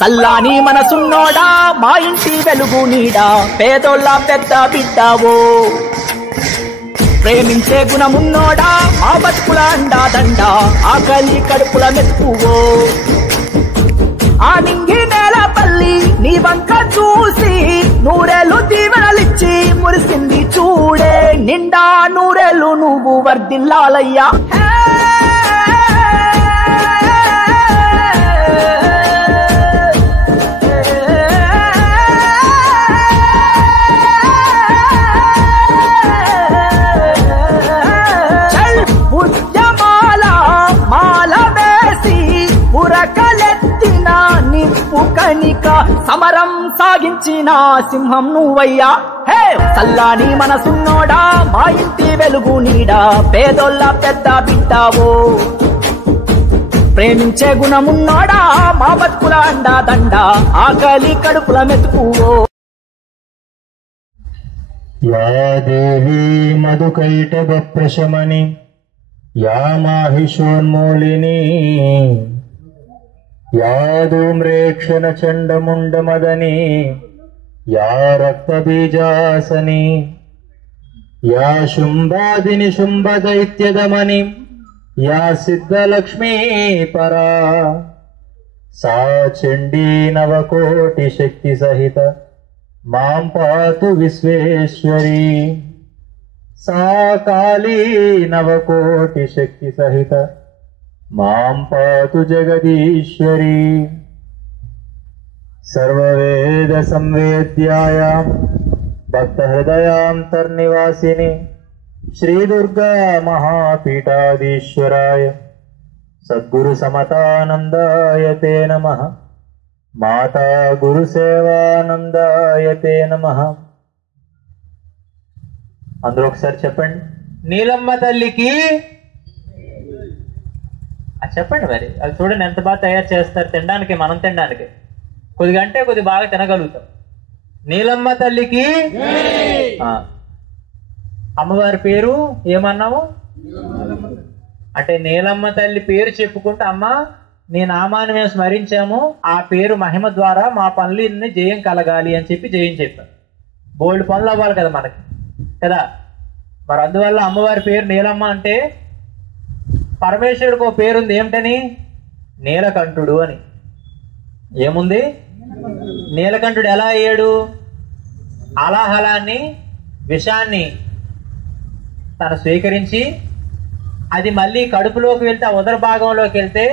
సల్లాని మనసున్నోడా మా ఇంటి వెలుగు నీడా పేదోళ్ళ పెద్ద బిడ్డావో ప్రేమించే గుణమున్నోడా మా బతుకుల అండా దండ ఆకలి కడుపుల మెతుకువో ఆ నింగి నేల పల్లి నీ వంక చూసి నూరేళ్ళు దీవెనలిచ్చి మురిసింది చూడే నిండా నూరేళ్ళు నువ్వు వర్ధిల్లాలయ్యా కనిక సమరం సాగించిన సింహం నువ్వయ్యా హే చల్లాని మనసున్నోడా మా ఇంటి వెలుగు నీడా పేదోళ్ళ పెద్ద బిడ్డావో ప్రేమించే గుణమున్నోడా మా బతుకుల అండా దండ ఆకలి కడుపుల మెతుకువో యా దేవి మధుకైటభ ప్రశమని యా మాహిషోన్మూలిని యా ధూమ్రేక్షణ చండముండమదని యా రక్తబీజాసని యా శుంభాదిని శుంభదైత్యదమని యా సిద్ధలక్ష్మీ పరా సా చండీ నవకోటి శక్తి సహిత మాం పాతు విశ్వేశ్వరీ సా కాళీ నవకోటి శక్తి సహిత మాం పాతు జగదీశ్వరీ సర్వవేద సంవేద్యాయాం భక్తహృదయాంతర్నివాసిని శ్రీ దుర్గా మహాపీఠాధీశ్వరాయ సద్గురు సమతానందాయ తే నమః మాతా గురు సేవానందాయ తే నమః. అందరూ ఒకసారి చెప్పండి, నీలమ్మ తల్లికి చెప్పండి. మరి అది చూడండి ఎంత బాగా తయారు చేస్తారు, తినడానికి మనం తినడానికి కొద్దిగా అంటే కొద్ది బాగా తినగలుగుతాం. నీలమ్మ తల్లికి అమ్మవారి పేరు ఏమన్నాము అంటే నీలమ్మ తల్లి పేరు చెప్పుకుంటే అమ్మ నీ నామాన్ని మేము స్మరించాము, ఆ పేరు మహిమ ద్వారా మా పనులు జయం కలగాలి అని చెప్పి జయం చెప్పాం. బోల్డ్ పనులు అవ్వాలి కదా మనకి కదా. మరి అందువల్ల అమ్మవారి పేరు నీలమ్మ అంటే పరమేశ్వరుడికి ఒక పేరుంది ఏమిటని, నీలకంఠుడు అని. ఏముంది? నీలకంఠుడు ఎలా అయ్యాడు? అలాహలాన్ని విషాన్ని తను స్వీకరించి అది మళ్ళీ కడుపులోకి వెళ్తే ఆ ఉదర భాగంలోకి వెళ్తే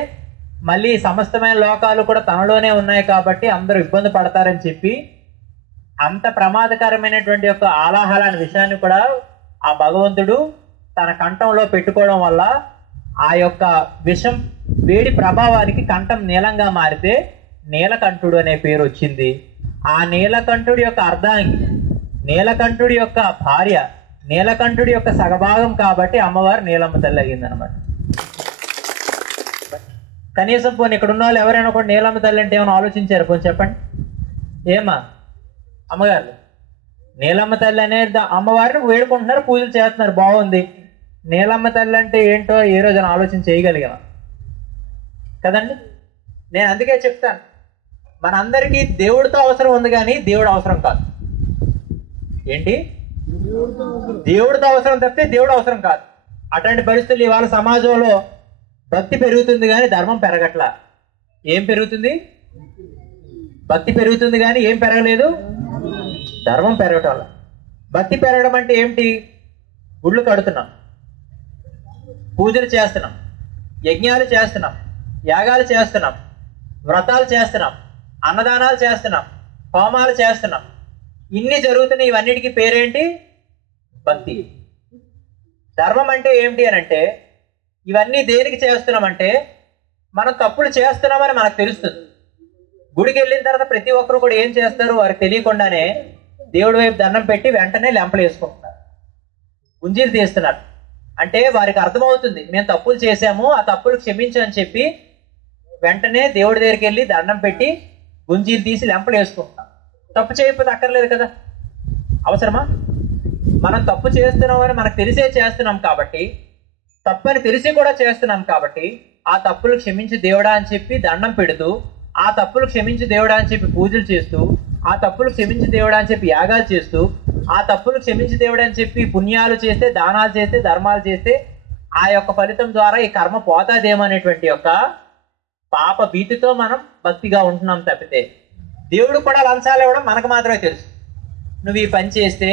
మళ్ళీ సమస్తమైన లోకాలు కూడా తనలోనే ఉన్నాయి కాబట్టి అందరూ ఇబ్బంది పడతారని చెప్పి అంత ప్రమాదకరమైనటువంటి యొక్క ఆలాహలాన్ని విషయాన్ని కూడా ఆ భగవంతుడు తన కంఠంలో పెట్టుకోవడం వల్ల ఆ యొక్క విషం వేడి ప్రభావానికి కంఠం నీలంగా మారితే నీలకంఠుడు అనే పేరు వచ్చింది. ఆ నీలకంఠుడి యొక్క అర్ధాంగి, నీలకంఠుడి యొక్క భార్య, నీలకంఠుడి యొక్క సగభాగం కాబట్టి అమ్మవారు నీలమ్మ తల్లి అయ్యిందనమాట. కనీసం పోనీ ఇక్కడ ఉన్న వాళ్ళు ఎవరైనా కూడా నీలమ్మ తల్లి అంటే ఏమైనా ఆలోచించారు? పోనీ చెప్పండి. ఏమా అమ్మగారు నీలమ్మ తల్లి అనేది అమ్మవారిని వేడుకుంటున్నారు, పూజలు చేస్తున్నారు, బాగుంది. నీలమ్మ తల్లి అంటే ఏంటో ఏ రోజున ఆలోచన చేయగలిగాం కదండి. నేను అందుకే చెప్తాను, మనందరికీ దేవుడితో అవసరం ఉంది కానీ దేవుడు అవసరం కాదు. ఏంటి? దేవుడితో అవసరం తప్పితే దేవుడు అవసరం కాదు. అటువంటి పరిస్థితులు ఇవాళ సమాజంలో భక్తి పెరుగుతుంది కానీ ధర్మం పెరగట్లా. ఏం పెరుగుతుంది? భక్తి పెరుగుతుంది కానీ ఏం పెరగలేదు? ధర్మం పెరగటం వల్ల. భక్తి పెరగడం అంటే ఏమిటి? గుళ్ళు కడుతున్నాం, పూజలు చేస్తున్నాం, యజ్ఞాలు చేస్తున్నాం, యాగాలు చేస్తున్నాం, వ్రతాలు చేస్తున్నాం, అన్నదానాలు చేస్తున్నాం, హోమాలు చేస్తున్నాం. ఇన్ని జరుగుతున్నాయి. ఇవన్నిటికీ పేరేంటి? భక్తి. ధర్మం అంటే ఏమిటి అని అంటే ఇవన్నీ దేనికి చేస్తున్నామంటే మనం తప్పులు చేస్తున్నామని మనకు తెలుస్తుంది. గుడికి వెళ్ళిన తర్వాత ప్రతి ఒక్కరు కూడా ఏం చేస్తారు? వారికి తెలియకుండానే దేవుడి వైపు దండం పెట్టి వెంటనే లెంపలు వేసుకుంటున్నారు, గుంజీలు తీస్తున్నారు. అంటే వారికి అర్థమవుతుంది మేము తప్పులు చేశాము, ఆ తప్పులు క్షమించని చెప్పి వెంటనే దేవుడి దగ్గరికి వెళ్ళి దండం పెట్టి గుంజీలు తీసి లెంపలు వేసుకుంటున్నాం. తప్పు చేయకపోతే అక్కర్లేదు కదా, అవసరమా? మనం తప్పు చేస్తున్నామని మనకు తెలిసే చేస్తున్నాం కాబట్టి, తప్పని తెలిసి కూడా చేస్తున్నాం కాబట్టి ఆ తప్పులు క్షమించి దేవుడా అని చెప్పి దండం పెడుతూ ఆ తప్పులు క్షమించి దేవుడా అని చెప్పి పూజలు చేస్తూ, ఆ తప్పులు క్షమించి దేవుడా అని చెప్పి యాగాలు చేస్తూ, ఆ తప్పులు క్షమించి దేవుడా అని చెప్పి పుణ్యాలు చేస్తే, దానాలు చేస్తే, ధర్మాలు చేస్తే ఆ యొక్క ఫలితం ద్వారా ఈ కర్మ పోతాదేమనేటువంటి యొక్క పాప భీతితో మనం భక్తిగా ఉంటున్నాం తప్పితే దేవుడు కూడా లంచాలు ఇవ్వడం మనకు మాత్రమే తెలుసు. నువ్వు ఈ పని చేస్తే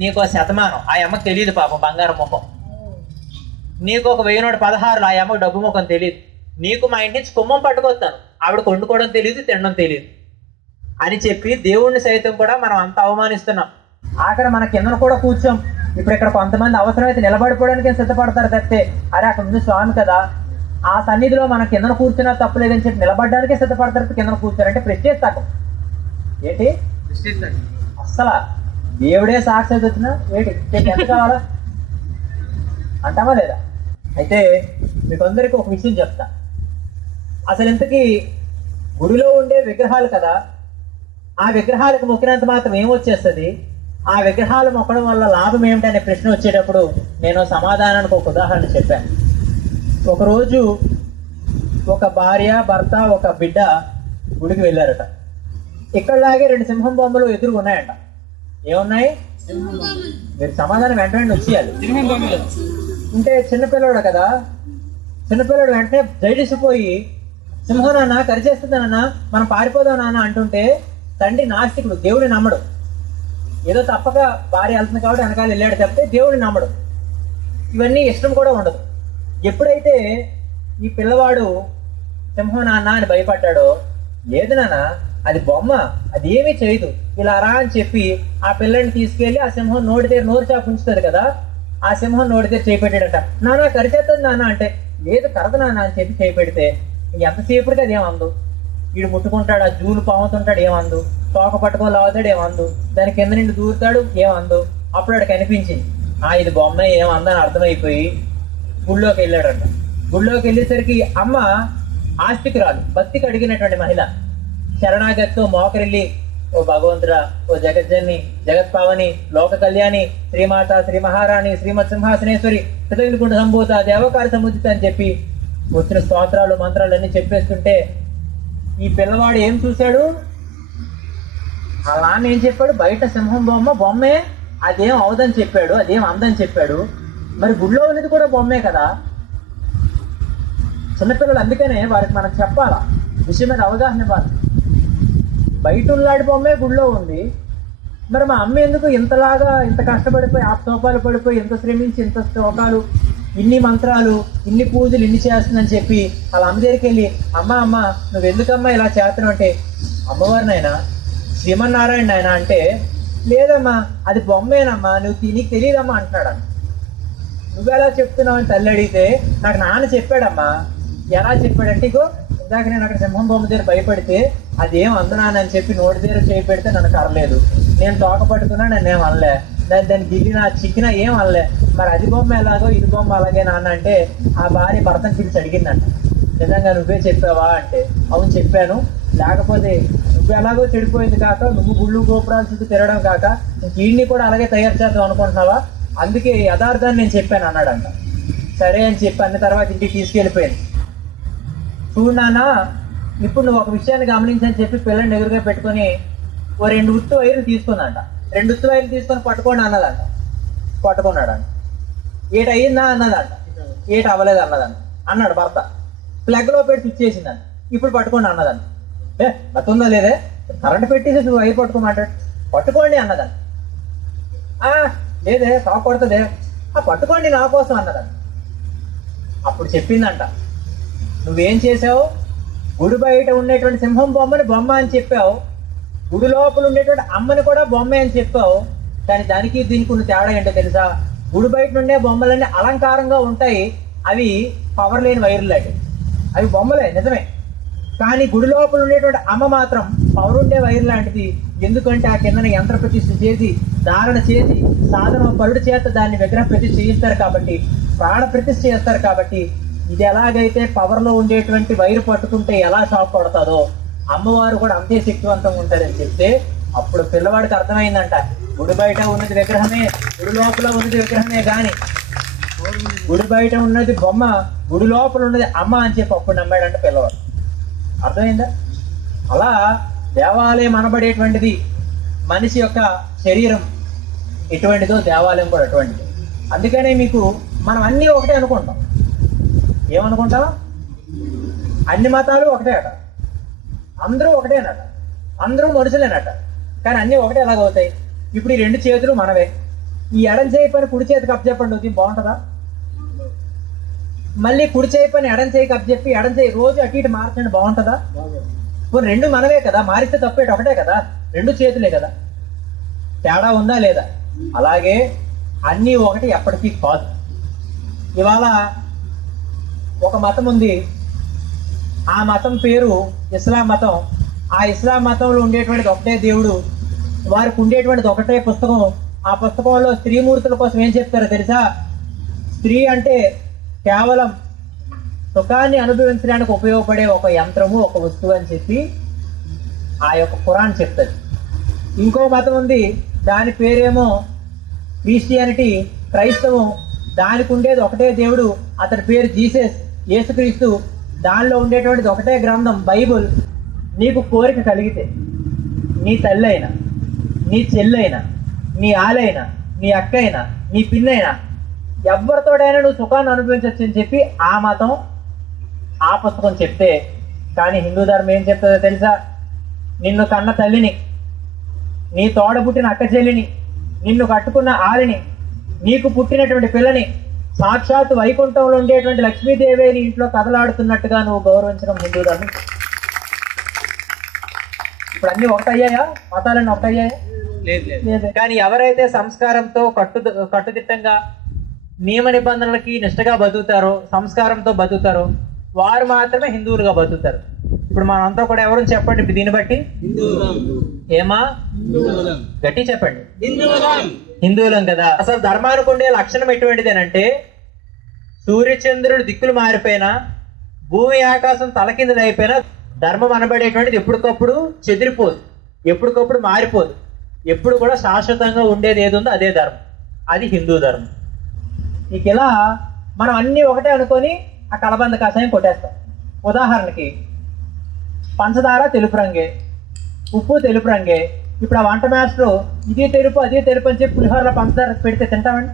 నీకు శతమానం, ఆ అమ్మకు తెలియదు పాపం బంగారం ముఖం. నీకు ఒక 1016 ఆ అమ్మకు డబ్బు ముఖం తెలియదు. నీకు మా ఇంటి నుంచి కుమ్మం పట్టుకొస్తాను, ఆవిడకు వండుకోవడం తెలియదు, తినడం తెలియదు అని చెప్పి దేవుణ్ణి సైతం కూడా మనం అంత అవమానిస్తున్నాం. ఆఖరి మన కిందన కూడా కూర్చోం. ఇప్పుడు ఇక్కడ కొంతమంది అవసరమైతే నిలబడిపోవడానికి సిద్ధపడతారు తప్పితే, అరే అక్కడ ఉంది స్వామి కదా, ఆ సన్నిధిలో మన కిందన కూర్చున్నా తప్పులేదని చెప్పి నిలబడడానికే సిద్ధపడతారు. కిందన కూర్చోరంటే ప్రశ్నిస్తాం. ఏంటి అస్సలు దేవుడే సాక్షాత్ వచ్చినా ఏంటి ఎంత కావాలా అంటామా లేదా? అయితే మీకు అందరికీ ఒక విషయం చెప్తా. అసలు ఇంతకీ గుడిలో ఉండే విగ్రహాలు కదా, ఆ విగ్రహాలకు మొక్కినంత మాత్రం ఏమొచ్చేస్తుంది? ఆ విగ్రహాలు మొక్కడం వల్ల లాభం ఏమిటి అనే ప్రశ్న వచ్చేటప్పుడు నేను సమాధానానికి ఒక ఉదాహరణ చెప్పాను. ఒకరోజు ఒక భార్య, భర్త, ఒక బిడ్డ గుడికి వెళ్ళారట. ఇక్కడలాగే 2 సింహం బొమ్మలు ఎదురు ఉన్నాయంట. ఏమున్నాయి? మీరు సమాధానం వెంటనే వచ్చేయాలి. అంటే చిన్నపిల్లడు కదా, చిన్నపిల్లడు వెంటనే జైడిసిపోయి సింహం నాన్న కరిచేస్తుంది నాన్న, మనం పారిపోదాం నాన్న అంటుంటే తండ్రి నాస్తికుడు, దేవుడిని నమ్మడు. ఏదో తప్పక భార్య వెళ్తుంది కాబట్టి వెనకాల వెళ్ళాడు తప్పితే దేవుడిని నమ్మడు. ఇవన్నీ ఇష్టం కూడా ఉండదు. ఎప్పుడైతే ఈ పిల్లవాడు సింహం నాన్న అని భయపడ్డాడో, లేదు నాన్న అది బొమ్మ, అది ఏమీ చేయదు, ఇలా రా అని చెప్పి ఆ పిల్లని తీసుకెళ్లి ఆ సింహం నోటి దగ్గర నోరు చాపు ఉంచుతుంది కదా, ఆ సింహం నోటి దగ్గర చేపెట్టాడట. నాన్న కరిచేస్తుంది నాన్న అంటే, లేదు కరదు నాన్న అని చెప్పి చేపెడితే ఎంతసేపటికి అది ఏమందు. వీడు ముట్టుకుంటాడు, ఆ జూలు పాముతుంటాడు, ఏమందు. తోక పట్టుకొని లాగుతాడు, ఏమందు. దాని కింద నుండి దూరుతాడు, ఏమందు. అప్పుడు వాడికి అనిపించింది ఇది బొమ్మ ఏమందని అర్థమైపోయి గుళ్ళోకి వెళ్ళాడంట. గుళ్ళోకి వెళ్ళేసరికి అమ్మ ఆస్తికురాలు, భక్తికి అడిగినటువంటి మహిళ శరణాగతితో మోకరిల్లి, ఓ భగవంతుడా, ఓ జగజ్జన్ని, జగత్పావని, లోక కళ్యాణి, శ్రీమాత, శ్రీ మహారాణి, శ్రీమత్ సింహాసనేశ్వరి, కృతజ్ఞ సంభూత, దేవకార సముచిత అని చెప్పి వచ్చిన స్తోత్రాలు మంత్రాలు అన్ని చెప్పేస్తుంటే ఈ పిల్లవాడు ఏం చూశాడు? ఆ నాన్న ఏం చెప్పాడు? బయట సింహం బొమ్మే, అదేం అవదని చెప్పాడు, అదేం అందని చెప్పాడు. మరి గుళ్ళో ఉన్నది కూడా బొమ్మే కదా. చిన్నపిల్లలు అందుకనే వారికి మనం చెప్పాలా, విషయం మీద అవగాహన ఇవ్వాలి. బయట ఉల్లాడి బొమ్మే గుళ్ళో ఉంది, మరి మా అమ్మ ఎందుకు ఇంతలాగా ఇంత కష్టపడిపోయి ఆ స్తోపాలు పడిపోయి ఇంత శ్రమించి ఇంత స్తోకాలు, ఇన్ని మంత్రాలు, ఇన్ని పూజలు, ఇన్ని చేస్తుందని చెప్పి వాళ్ళ అమ్మ దగ్గరికి వెళ్ళి, అమ్మ నువ్వు ఎందుకమ్మా ఇలా చేస్తున్నావు అంటే, అమ్మవారిని ఆయన శ్రీమన్నారాయణ ఆయన అంటే, లేదమ్మా అది బొమ్మేనమ్మా, నీకు తెలియదమ్మా అంటున్నాడు. నువ్వెలా చెప్తున్నావు అని తల్లి అడిగితే, నాకు నాన్న చెప్పాడమ్మా. ఎలా చెప్పాడంటే, ఇగో ఇందాక నేను అక్కడ సింహం బొమ్మ దగ్గర భయపడితే అదేం అందనానని చెప్పి నోటి దగ్గర చేయి పెడితే నన్ను కరలేదు, నేను తోక పట్టుకున్నా నన్ను ఏం అనలే, దాన్ని గిల్లినా చిక్కినా ఏం అనలే, మరి అది బొమ్మ ఎలాగో ఇది బొమ్మ అలాగే నాన్న అంటే ఆ భార్య భర్తను పిలిచి అడిగిందంట, నిజంగా నువ్వే చెప్పావా అంటే, అవును చెప్పాను, లేకపోతే నువ్వు ఎలాగో చెడిపోయింది కాక, నువ్వు గుళ్ళు గోపురాల చుట్టూ తిరగడం కాక ఇంకీడిని కూడా అలాగే తయారు చేద్దాం అనుకుంటున్నావా, అందుకే యథార్థాన్ని నేను చెప్పాను అన్నాడంట. సరే అని చెప్పి అన్న తర్వాత ఇంటికి తీసుకెళ్ళిపోయింది. చూడు నాన్న, ఇప్పుడు నువ్వు ఒక విషయాన్ని గమనించని చెప్పి పిల్లని ఎదురుగా పెట్టుకొని ఓ 2 ఉత్తు వైర్లు తీసుకుందంట. 2 ఉత్తు వైర్లు తీసుకొని పట్టుకోండి అన్నదంట. పట్టుకున్నాడంట. ఏట అయ్యిందా అన్నదంట. ఏట అవ్వలేదు అన్నదంట. అన్నాడు భర్త. ప్లగ్లో పెట్టి స్విచ్ చేసిందంట. ఇప్పుడు పట్టుకోండి అన్నదంట. బతుందా లేదే, కరెంట్ పెట్టేసి నువ్వు వైర్ పట్టుకోమంటాడు. పట్టుకోండి అన్నదంట. లేదే తాకు కొడుతుందే, పట్టుకోండి నా కోసం అన్నదంట. అప్పుడు చెప్పిందంట, నువ్వేం చేసావు? గుడి బయట ఉండేటువంటి సింహం బొమ్మని బొమ్మ అని చెప్పావు, గుడి లోపల ఉండేటువంటి అమ్మని కూడా బొమ్మే అని చెప్పావు. కానీ దానికి దీనికి ఉన్న తేడా ఏంటో తెలుసా? గుడి బయట ఉండే బొమ్మలన్నీ అలంకారంగా ఉంటాయి, అవి పవర్ లేని వైర్లు లాంటివి, అవి బొమ్మలే నిజమే. కానీ గుడి లోపల ఉండేటువంటి అమ్మ మాత్రం పవర్ ఉండే వైర్ లాంటిది. ఎందుకంటే ఆ కిందన యంత్ర ప్రతిష్ఠ చేసి, ధారణ చేసి, సాధన పరుడు చేత దాన్ని విగ్రహ ప్రతిష్ఠ చేస్తారు కాబట్టి, ప్రాణ ప్రతిష్ఠ చేస్తారు కాబట్టి, ఇది ఎలాగైతే పవర్లో ఉండేటువంటి వైరు పట్టుకుంటే ఎలా షాక్ కొడతాదో అమ్మవారు కూడా అంతే శక్తివంతంగా ఉంటారని చెప్తే అప్పుడు పిల్లవాడికి అర్థమైందంట, గుడి బయట ఉన్నది విగ్రహమే, గుడి లోపల ఉన్నది విగ్రహమే, కానీ గుడి బయట ఉన్నది బొమ్మ, గుడి లోపల ఉన్నది అమ్మ అని చెప్పి అప్పుడు నమ్మాడంట పిల్లవాడు. అర్థమైందా? అలా దేవాలయం అనబడేటువంటిది మనిషి యొక్క శరీరం ఎటువంటిదో దేవాలయం కూడా అటువంటిది. అందుకనే మీకు మనం అన్నీ ఒకటే అనుకుంటాం. ఏమనుకుంటాం? అన్ని మతాలు ఒకటే అట, అందరూ ఒకటేనట, అందరూ మనుషులేనట. కానీ అన్నీ ఒకటే ఎలాగవుతాయి? ఇప్పుడు ఈ 2 చేతులు మనవే. ఈ ఎడం చేయి పని కుడి చేతికి అప్పచెప్పండి, అవుతుంది బాగుంటుందా? మళ్ళీ కుడి చేయి పని ఎడం చేయికి అప్పచెప్పి ఎడం చేయి రోజు అటు ఇటు మార్చండి, బాగుంటుందా? ఇప్పుడు 2 మనవే కదా, మారిస్తే తప్పేటి ఒకటే కదా, 2 చేతులే కదా. తేడా ఉందా లేదా? అలాగే అన్నీ ఒకటి ఎప్పటికీ కాదు. ఇవాళ ఒక మతం ఉంది, ఆ మతం పేరు ఇస్లాం మతం. ఆ ఇస్లాం మతంలో ఉండేటువంటిది ఒకటే దేవుడు, వారికి ఉండేటువంటిది ఒకటే పుస్తకం. ఆ పుస్తకంలో స్త్రీమూర్తుల కోసం ఏం చెప్తారో తెలుసా? స్త్రీ అంటే కేవలం సుఖాన్ని అనుభవించడానికి ఉపయోగపడే ఒక యంత్రము, ఒక వస్తువు అని చెప్పి ఆ యొక్క ఖురాన్ చెప్తుంది. ఇంకో మతం ఉంది, దాని పేరేమో క్రిస్టియానిటీ, క్రైస్తవం. దానికి ఉండేది ఒకటే దేవుడు, అతని పేరు జీసస్, యేసుక్రీస్తు. దానిలో ఉండేటువంటిది ఒకటే గ్రంథం, బైబుల్. నీకు కోరిక కలిగితే నీ తల్లి అయినా, నీ చెల్లైనా, నీ ఆలైనా, నీ అక్కైనా, నీ పిన్నైనా, ఎవరితోడైనా నువ్వు సుఖాన్ని అనుభవించవచ్చు అని చెప్పి ఆ మతం, ఆ పుస్తకం చెప్తే. కానీ హిందూ ధర్మం ఏం చెప్తుందో తెలుసా? నిన్ను కన్న తల్లిని, నీ తోడ పుట్టిన అక్క చెల్లిని, నిన్ను కట్టుకున్న ఆలిని, నీకు పుట్టినటువంటి పిల్లని సాక్షాత్ వైకుంఠంలో ఉండేటువంటి లక్ష్మీదేవిని ఇంట్లో కదలాడుతున్నట్టుగా నువ్వు గౌరవించడం హిందూ ధర్మం. ఇప్పుడు అన్ని ఒకటయ్యాయా? మతాలన్నీ ఒకటయ్యాయా? లేదు. కానీ ఎవరైతే సంస్కారంతో కట్టుదిట్టంగా నియమ నిబంధనలకి నిష్టగా బతుకుతారో, సంస్కారంతో బతుకుతారో, వారు మాత్రమే హిందువులుగా బతుకుతారు. ఇప్పుడు మనంతా కూడా ఎవరు చెప్పండి ఇప్పుడు దీన్ని బట్టి? ఏమా గట్టి చెప్పండి. హిందువులం కదా. అసలు ధర్మానికి ఉండే లక్షణం ఎటువంటిదేనంటే, సూర్యచంద్రుడు దిక్కులు మారిపోయినా, భూమి ఆకాశం తలకిందులైపోయినా, ధర్మం అనబడేటువంటిది ఎప్పటికప్పుడు చెదిరిపోదు, ఎప్పటికప్పుడు మారిపోదు. ఎప్పుడు కూడా శాశ్వతంగా ఉండేది ఏది ఉందో అదే ధర్మం, అది హిందూ ధర్మం. ఇక ఇలా మనం అన్నీ ఒకటే అనుకొని ఆ కలబంద కషాయం కొట్టేస్తాం. ఉదాహరణకి పంచదార తెలుపు రంగే, ఉప్పు తెలుపు రంగే. ఇప్పుడు ఆ వంట మాస్టర్ ఇది తెలుపు అది తెలుపు అని చెప్పి పులిహోరలో పంచదార పెడితే తింటామండి?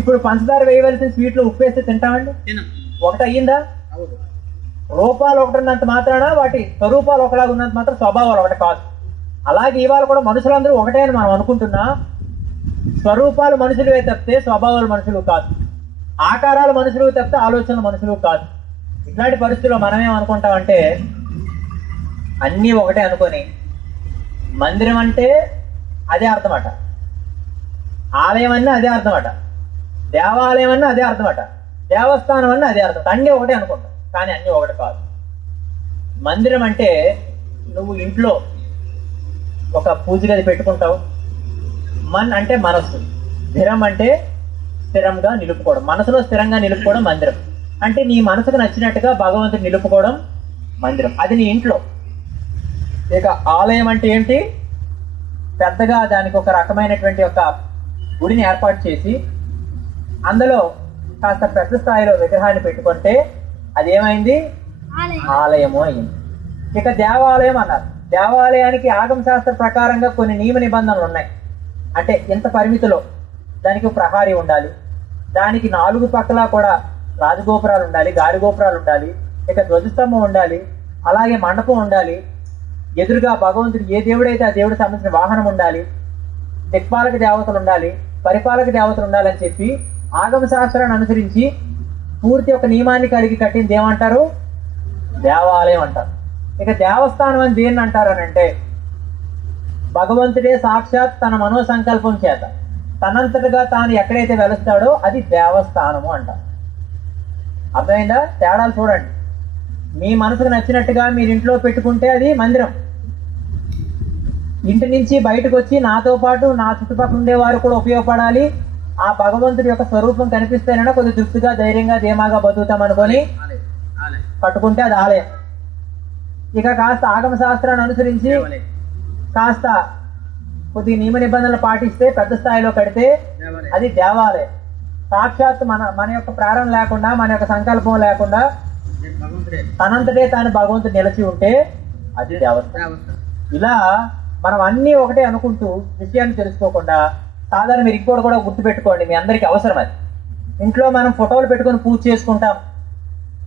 ఇప్పుడు పంచదార వేయవలసిన స్వీట్లో ఉప్పు వేస్తే తింటామండి? ఒకటి అయ్యిందా? రూపాలు ఒకటి ఉన్నంత మాత్రాన వాటి స్వరూపాలు ఒకలాగా ఉన్నంత మాత్రం స్వభావాలు ఒకటి కాదు. అలాగే ఇవాళ కూడా మనుషులందరూ ఒకటే అని మనం అనుకుంటున్నా, స్వరూపాలు మనుషులువే తప్పితే స్వభావాలు మనుషులు కాదు, ఆకారాలు మనుషులు తప్పితే ఆలోచనలు మనుషులు కాదు. ఇట్లాంటి పరిస్థితుల్లో మనమేం అనుకుంటామంటే అన్నీ ఒకటే అనుకొని, మందిరం అంటే అదే అర్థమట, ఆలయం అన్నా అదే అర్థమట, దేవాలయం అన్నా అదే అర్థమట, దేవస్థానం అన్నా అదే అర్థం, అన్నీ ఒకటే అనుకుంటాం. కానీ అన్నీ ఒకటి కాదు. మందిరం అంటే నువ్వు ఇంట్లో ఒక పూజ గది పెట్టుకుంటావు. మన్ అంటే మనస్సు, స్థిరం అంటే స్థిరంగా నిలుపుకోవడం, మనసులో స్థిరంగా నిలుపుకోవడం మందిరం. అంటే నీ మనసుకు నచ్చినట్టుగా భగవంతుడు నిలుపుకోవడం మందిరం, అది నీ ఇంట్లో. ఇక ఆలయం అంటే ఏంటి? పెద్దగా దానికి ఒక రకమైనటువంటి ఒక గుడిని ఏర్పాటు చేసి అందులో కాస్త పెద్ద స్థాయిలో విగ్రహాన్ని పెట్టుకుంటే అదేమైంది? ఆలయము అయింది. ఇక దేవాలయం అన్నారు. దేవాలయానికి ఆగమ శాస్త్ర ప్రకారంగా కొన్ని నియమ నిబంధనలు ఉన్నాయి. అంటే ఇంత పరిమితిలో దానికి ప్రహారీ ఉండాలి, దానికి 4 పక్కల కూడా రాజగోపురాలు ఉండాలి, గాలి గోపురాలు ఉండాలి, ఇక ధ్వజస్తంభం ఉండాలి, అలాగే మండపం ఉండాలి, ఎదురుగా భగవంతుడు ఏ దేవుడైతే ఆ దేవుడికి సంబంధించిన వాహనం ఉండాలి, దిక్పాలక దేవతలు ఉండాలి, పరిపాలక దేవతలు ఉండాలని చెప్పి ఆగమ శాస్త్రాన్ని అనుసరించి పూర్తి ఒక నియమాన్ని కలిగి కట్టింది ఏమంటారు? దేవాలయం అంటారు. ఇక దేవస్థానం అని దేన్ని అంటారు అని అంటే, భగవంతుడే సాక్షాత్ తన మనోసంకల్పం చేత తనంతటగా తాను ఎక్కడైతే వెలుస్తాడో అది దేవస్థానము అంటారు. అర్థమైందా? తేడాలు చూడండి. మీ మనసుకు నచ్చినట్టుగా మీరు ఇంట్లో పెట్టుకుంటే అది మందిరం. ఇంటి నుంచి బయటకు వచ్చి నాతో పాటు నా చుట్టుపక్కల ఉండేవారు కూడా ఉపయోగపడాలి, ఆ భగవంతుడి యొక్క స్వరూపం కనిపిస్తేనైనా కొద్ది తృప్తిగా ధైర్యంగా ధీమాగా బతుకుతాం అనుకొని కట్టుకుంటే అది ఆలయం. ఇక కాస్త ఆగమ శాస్త్రాన్ని అనుసరించి కాస్త కొద్ది నియమ నిబంధనలు పాటిస్తే పెద్ద స్థాయిలో కడితే అది దేవాలయం. సాక్షాత్ మన యొక్క ప్రారంభం లేకుండా, మన యొక్క సంకల్పం లేకుండా తనంతటే తాను భగవంతుడు నిలిచి ఉంటే అది దేవత. ఇలా మనం అన్నీ ఒకటే అనుకుంటూ విషయాన్ని తెలుసుకోకుండా సాధారణ మీరు ఇంకోటి కూడా గుర్తుపెట్టుకోండి, మీ అందరికీ అవసరం అది. ఇంట్లో మనం ఫోటోలు పెట్టుకొని పూజ చేసుకుంటాం.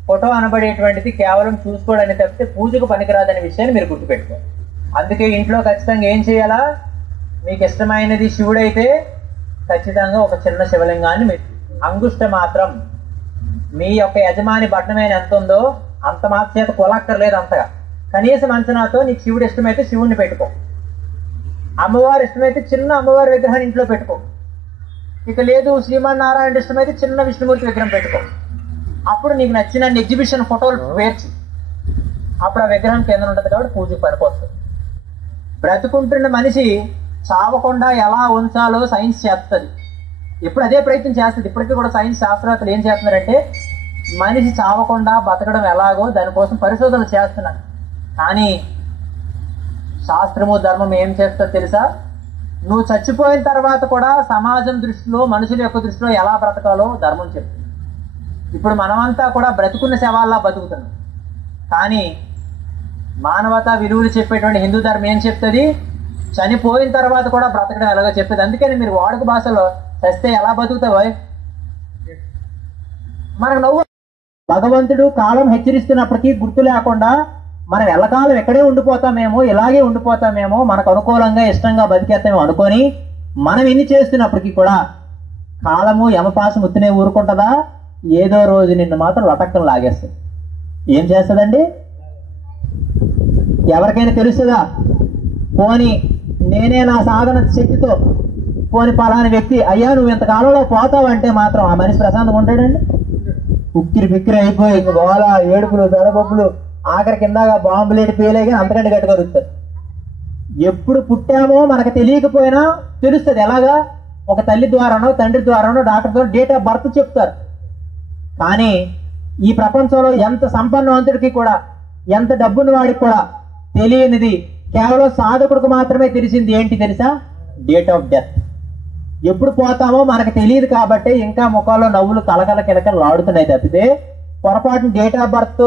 ఫోటో అనబడేటువంటిది కేవలం చూసుకోవడానికి తప్పితే పూజకు పనికిరాదనే విషయాన్ని మీరు గుర్తుపెట్టుకోండి. అందుకే ఇంట్లో ఖచ్చితంగా ఏం చేయాలా, మీకు ఇష్టమైనది శివుడైతే ఖచ్చితంగా ఒక చిన్న శివలింగాన్ని మీరు అంగుష్ట మాత్రం మీ యొక్క యజమాని బట్టమైన ఎంత ఉందో అంత మాత్రం చేత కొలక్కర్లేదు, అంతగా కనీసం అంచనాతో నీకు శివుడు ఇష్టమైతే శివుడిని పెట్టుకో, అమ్మవారు ఇష్టమైతే చిన్న అమ్మవారి విగ్రహాన్ని ఇంట్లో పెట్టుకో, ఇక లేదు శ్రీమన్నారాయణ ఇష్టమైతే చిన్న విష్ణుమూర్తి విగ్రహం పెట్టుకో. అప్పుడు నీకు నచ్చిన ఎగ్జిబిషన్ ఫోటోలు పేర్చి అప్పుడు ఆ విగ్రహం కింద ఉంటుంది కాబట్టి పూజకు పనికొస్తుంది. బ్రతుకుంటున్న మనిషి చావకుండా ఎలా ఉంచాలో సైన్స్ చేస్తుంది, ఎప్పుడు అదే ప్రయత్నం చేస్తుంది. ఇప్పటికీ కూడా సైన్స్ శాస్త్రవేత్తలు ఏం చేస్తున్నారంటే మనిషి చావకుండా బతకడం ఎలాగో దానికోసం పరిశోధనలు చేస్తున్నారు. కానీ శాస్త్రము ధర్మం ఏం చేస్తుందో తెలుసా, నువ్వు చచ్చిపోయిన తర్వాత కూడా సమాజం దృష్టిలో మనుషుల యొక్క దృష్టిలో ఎలా బ్రతకాలో ధర్మం చెప్తుంది. ఇప్పుడు మనమంతా కూడా బ్రతుకున్న శవాల్లా బతుకుతున్నాం, కానీ మానవతా విలువలు చెప్పేటువంటి హిందూ ధర్మం ఏం చెప్తుంది, చనిపోయిన తర్వాత కూడా బ్రతకడం ఎలాగో చెప్తుంది. అందుకని మీరు వాడుక భాషలో చస్తే ఎలా బతుకుతావో మనకు నవ్వు. భగవంతుడు కాలం హెచ్చరిస్తున్నప్పటికీ గుర్తు లేకుండా మనం ఎల్లకాలం ఎక్కడే ఉండిపోతామేమో, ఇలాగే ఉండిపోతామేమో, మనకు అనుకూలంగా ఇష్టంగా బతికేస్తామేమో అనుకొని మనం ఎన్ని చేస్తున్నప్పటికీ కూడా కాలము యమపాసం ఉత్తినే ఊరుకుంటుందా, ఏదో రోజు నిన్ను మాత్రం లటక్కలు లాగేస్తుంది. ఏం చేస్తుందండి ఎవరికైనా తెలుస్తుందా? పోని నేనే నా సాధన శక్తితో పోని పలాని వ్యక్తి అయ్యా నువ్వు ఇంతకాలంలో పోతావంటే మాత్రం ఆ మనిషి ప్రశాంతంగా ఉంటాడండి? ఉక్కిరి బిక్కిరి అయిపోయి గోల ఏడుపులు బెడబొబ్బులు ఆఖరి కిందగా బాంబులేటి పేలేగా అంతకంటే గట్టుకరుస్తారు. ఎప్పుడు పుట్టామో మనకు తెలియకపోయినా తెలుస్తుంది. ఎలాగా? ఒక తల్లి ద్వారానో తండ్రి ద్వారానో డాక్టర్ ద్వారా డేట్ ఆఫ్ బర్త్ చెప్తారు. కానీ ఈ ప్రపంచంలో ఎంత సంపన్నవంతుడికి కూడా ఎంత డబ్బున్న వాడికి కూడా తెలియనిది కేవలం సాధకుడికి మాత్రమే తెలిసింది ఏంటి తెలుసా? Date of death. ఎప్పుడు పోతామో మనకు తెలియదు కాబట్టి ఇంకా ముఖాల్లో నవ్వులు కలకల కిలకలు ఆడుతున్నాయి తప్పితే పొరపాటున డేట్ ఆఫ్ బర్త్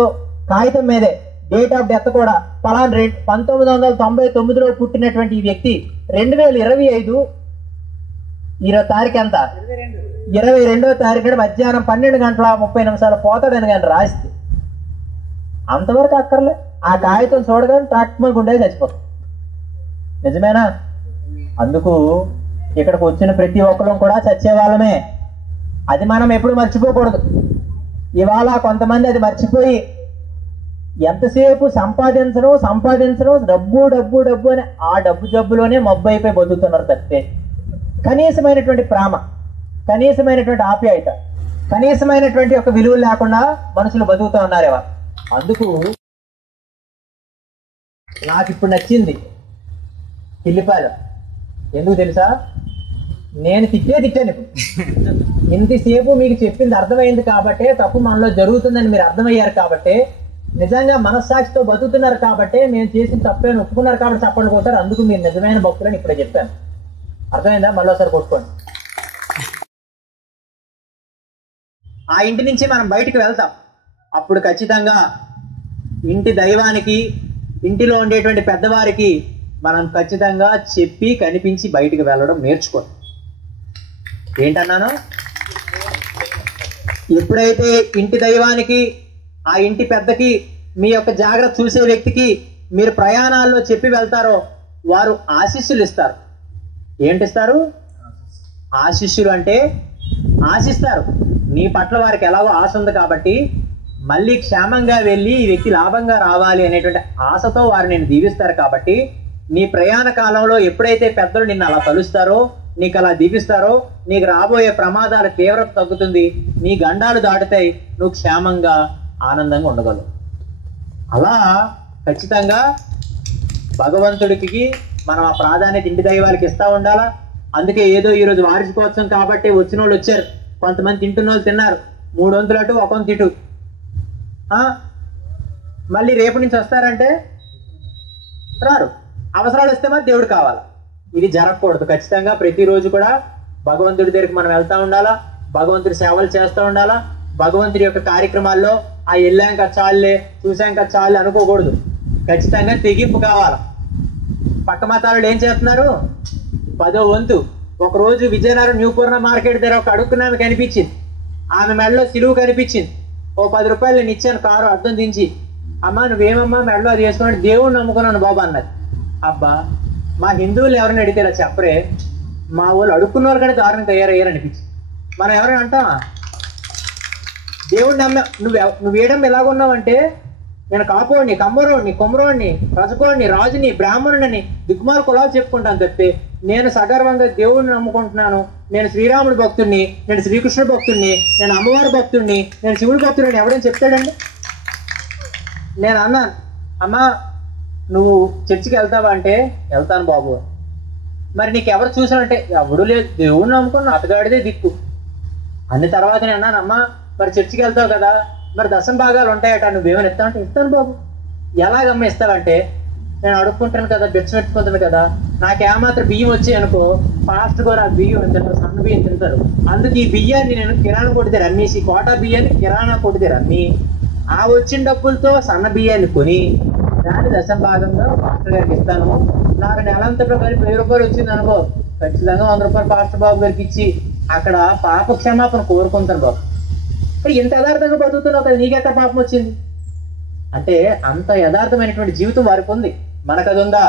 కాగితం మీదే డేట్ ఆఫ్ డెత్ కూడా పలానా 1999లో పుట్టినటువంటి ఈ వ్యక్తి 2025 తారీఖు ఎంత 22వ తారీఖు మధ్యాహ్నం 12:30 పోతాడని కానీ రాస్తే అంతవరకు అక్కర్లే. ఆ కాగితం చూడగానే ట్రాక్టర్ గుండె చచ్చిపోతుంది. నిజమేనా? అందుకు ఇక్కడికి వచ్చిన ప్రతి ఒక్కరం కూడా చచ్చేవాళ్ళమే. అది మనం ఎప్పుడు మర్చిపోకూడదు. ఇవాళ కొంతమంది అది మర్చిపోయి ఎంతసేపు సంపాదించడం డబ్బు డబ్బు డబ్బు అని ఆ డబ్బు జబ్బులోనే మబ్బు అయిపోయి బతుకుతున్నారు తప్పితే కనీసమైనటువంటి ప్రేమ, కనీసమైనటువంటి ఆప్యాయత, కనీసమైనటువంటి ఒక విలువ లేకుండా మనుషులు బతుకుతూ ఉన్నారేవా. అందుకు నాకు ఇప్పుడు నచ్చింది పిల్లిపాలు. ఎందుకు తెలుసా? నేను తిట్టాను ఇప్పుడు. ఇంతసేపు మీకు చెప్పింది అర్థమైంది కాబట్టే తప్పు మనలో జరుగుతుందని మీరు అర్థమయ్యారు కాబట్టే నిజంగా మనస్సాక్షితో బతుకుతున్నారు కాబట్టే మేము చేసిన తప్పని ఒప్పుకున్నారు కాబట్టి చప్పట్లు కొడతారు. అందుకు మీరు నిజమైన భక్తులని ఇప్పుడే చెప్పాను. అర్థమైందా? మళ్ళీసారి కొట్టుకోండి. ఆ ఇంటి నుంచి మనం బయటికి వెళ్తాం. అప్పుడు ఖచ్చితంగా ఇంటి దైవానికి, ఇంటిలో ఉండేటువంటి పెద్దవారికి మనం ఖచ్చితంగా చెప్పి కనిపించి బయటికి వెళ్ళడం నేర్చుకోండి. ఏంటన్నాను? ఎప్పుడైతే ఇంటి దైవానికి, ఆ ఇంటి పెద్దకి, మీ యొక్క జాగ్రత్త చూసే వ్యక్తికి మీరు ప్రయాణాల్లో చెప్పి వెళ్తారో వారు ఆశీస్సులు ఇస్తారు. ఏంటిస్తారు? ఆశీస్సులు అంటే ఆశిస్తారు. నీ పట్ల వారికి ఎలాగో ఆశ ఉంది కాబట్టి మళ్ళీ క్షేమంగా వెళ్ళి ఈ వ్యక్తి లాభంగా రావాలి అనేటువంటి ఆశతో వారు నేను దీవిస్తారు. కాబట్టి నీ ప్రయాణ కాలంలో ఎప్పుడైతే పెద్దలు నిన్ను అలా కలుస్తారో, నీకు అలా దీవిస్తారో, నీకు రాబోయే ప్రమాదాల తీవ్రత తగ్గుతుంది, నీ గండాలు దాటుతాయి, నువ్వు క్షేమంగా ఆనందంగా ఉండగలవు. అలా ఖచ్చితంగా భగవంతుడికి మనం ఆ ప్రాధాన్యత ఇంటి దైవాలకి ఇస్తూ ఉండాలా. అందుకే ఏదో ఈరోజు వార్షికోత్సవం కాబట్టి వచ్చిన వాళ్ళు వచ్చారు, కొంతమంది తింటున్న వాళ్ళు తిన్నారు, 3 వంతులు అటు 1 వంతు ఇటు. మళ్ళీ రేపు నుంచి వస్తారంటే రారు. అవసరాలు వస్తే మరి దేవుడు కావాలా. ఇది జరగకూడదు. ఖచ్చితంగా ప్రతిరోజు కూడా భగవంతుడి దగ్గరికి మనం వెళ్తూ ఉండాలా, భగవంతుడి సేవలు చేస్తూ ఉండాలా, భగవంతుడి యొక్క కార్యక్రమాల్లో ఆ వెళ్ళాక చాలులే చూసాక చాలు అనుకోకూడదు. ఖచ్చితంగా తెగింపు కావాలి. పక్క మతాలు ఏం చేస్తున్నారు? 10వ వంతు. ఒకరోజు విజయనగరం న్యూపూర్ణ మార్కెట్ దగ్గర ఒక అడుక్కున్నామె కనిపించింది. ఆమె మెడలో సిలువు కనిపించింది. ఓ 10 రూపాయలు నేను ఇచ్చాను కారు అర్థం దించి. అమ్మ నువ్వేమమ్మా మెడలో అది వేసుకున్నాడు? దేవుణ్ణి నమ్ముకున్నాను బాబు అన్నది. అబ్బా మా హిందువులు ఎవరిని అడిగితే ఇలా చెప్పరే, మా వాళ్ళు అడుక్కున్న వాళ్ళు కూడా దారుణం తయారయ్యారు అనిపించింది. మనం ఎవరైనా అంటామా? దేవుడిని నమ్మ నువ్వు వేయడం ఎలాగున్నావంటే నేను కాపోడిని, కమ్మరోడిని, కొమ్మరోడిని, రజకోడిని, రాజుని, బ్రాహ్మణుడిని దిక్కుమాల కులాలు చెప్పుకుంటాను తప్పితే నేను సగర్వంగా దేవుడిని నమ్ముకుంటున్నాను, నేను శ్రీరాముడి భక్తుడిని, నేను శ్రీకృష్ణుడి భక్తుడిని, నేను అమ్మవారి భక్తుడిని, నేను శివుడి భక్తుడిని ఎవడని చెప్తాడండి? నేను అన్నాను, అమ్మా నువ్వు చర్చికి వెళ్తావా అంటే వెళ్తాను బాబు. మరి నీకు ఎవరు చూసానంటే ఎవడు లేదు, దేవుడిని నమ్ముకున్న అతగాడిదే దిక్కు అన్ని. తర్వాత నేను అన్నాను, అమ్మా మరి చర్చికి వెళ్తావు కదా, మరి దశం భాగాలు ఉంటాయట, నువ్వేమైనా ఇస్తావంటే ఇస్తాను బాబు. ఎలాగమ్మ ఇస్తావంటే నేను అడుక్కుంటాను కదా, బెచ్చ పెట్టుకుంటాను కదా, నాకేమాత్రం బియ్యం వచ్చాయి అనుకో ఫాస్ట్ గా ఆ బియ్యం తింటారు, సన్న బియ్యం తింటారు. అందుకు ఈ బియ్యాన్ని నేను కిరాణా కొడితే రమ్మేసి కోటా బియ్యాన్ని కిరాణా కొడితే రమ్మి ఆ వచ్చిన డబ్బులతో సన్న బియ్యాన్ని కొని దాన్ని దశం భాగంగా పాస్టర్ గారికి ఇస్తాను. నాకు నెలంతట్లో కలిపి 1000 రూపాయలు వచ్చింది అనుకో ఖచ్చితంగా 100 రూపాయలు పాస్టర్ బాబు గారికి ఇచ్చి అక్కడ పాప క్షమాపణ కోరుకుంటాను బాబు. ఇంత యథార్థంగా బతుకుతున్నావు కదా, నీకెక్కడ పాపం వచ్చింది అంటే అంత యథార్థమైనటువంటి జీవితం వారికి ఉంది. మనకు అది ఉందా?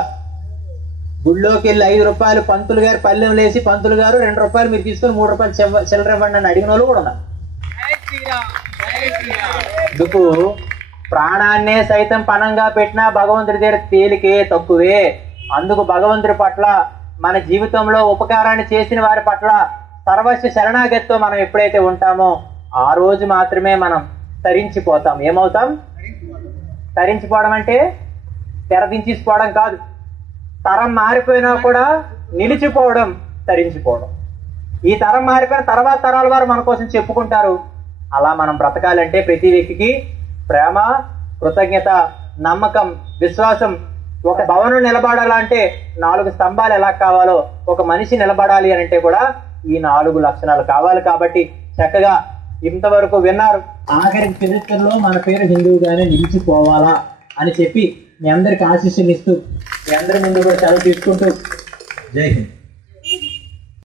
గుళ్ళోకి వెళ్ళి 5 రూపాయలు పంతులు గారు పల్లెం లేసి పంతులు గారు 2 రూపాయలు మీరు తీసుకొని 3 రూపాయలు చిల్లర ఇవ్వండి అని అడిగిన వాళ్ళు కూడా ఉన్నారు. అందుకు ప్రాణాన్నే సైతం పణంగా పెట్టినా భగవంతుడి దగ్గర తేలికే తక్కువే. అందుకు భగవంతుడి పట్ల మన జీవితంలో ఉపకారాన్ని చేసిన వారి పట్ల సర్వస్వ శరణాగతితో మనం ఎప్పుడైతే ఉంటామో ఆ రోజు మాత్రమే మనం తరించిపోతాం. ఏమవుతాం? తరించిపోవడం అంటే తెరదించిపోవడం కాదు, తరం మారిపోయినా కూడా నిలిచిపోవడం తరించిపోవడం. ఈ తరం మారిపోయిన తర్వాత తరాల వారు మన కోసం చెప్పుకుంటారు. అలా మనం బ్రతకాలంటే ప్రతి వ్యక్తికి ప్రేమ, కృతజ్ఞత, నమ్మకం, విశ్వాసం. ఒక భవనం నిలబడాలంటే 4 స్తంభాలు ఎలా కావాలో ఒక మనిషి నిలబడాలి అని అంటే కూడా ఈ 4 లక్షణాలు కావాలి. కాబట్టి చక్కగా ఇంతవరకు విన్నారు. ఆఖరి చరిత్రలో మన పేరు హిందువుగానే నిలిచిపోవాలా అని చెప్పి మీ అందరికి ఆశీస్సులు ఇస్తూ మీ అందరి ముందు కూడా సెలవు తీసుకుంటూ జై హింద్.